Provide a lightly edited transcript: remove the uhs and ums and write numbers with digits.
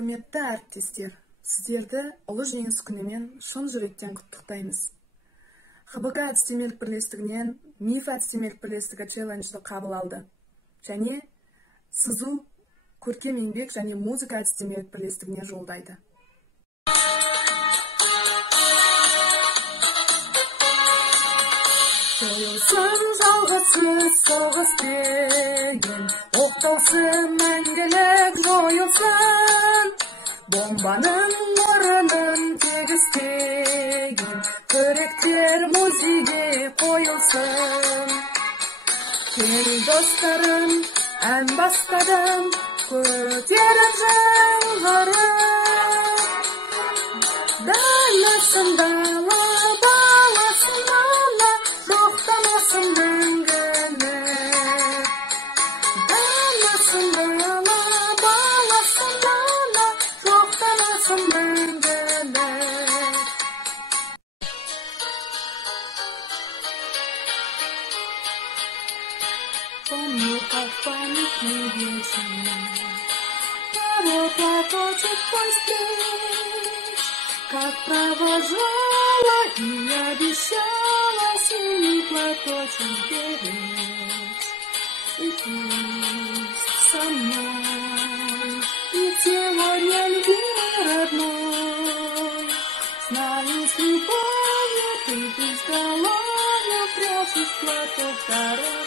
Құрметті әріптестер, сіздерді ұлы жеңіс күнімен шын жүректен құттықтаймыз. ХБК әдістемелік бірлестігінен МИФ әдістемелік бірлестігі челленджді қабыл алды. Және сызу, көркем еңбек және музыка әдістемелік бірлестігіне жолдайды. Жойылсын жалғызсыз соғыс деген, оқталсын мәңгілік жойылсын. Бомбаның орынын тегістеген, күректер музейге қойылсын. Кел достарым, ән бастадым, көтеріп жаңғырып. Даласын дала, баласын ала, жоқтамасын мәңгілік. Даласын дала, баласын ала, жоқтамасын мәңгілік. Помню, как памятный вечер, кого платочек твой встреч, как провожала и обещала синий платочек беречь. И пусть со мной и сегодня любимый родной, знаю, с любовью ты без головы прячешь платок второй.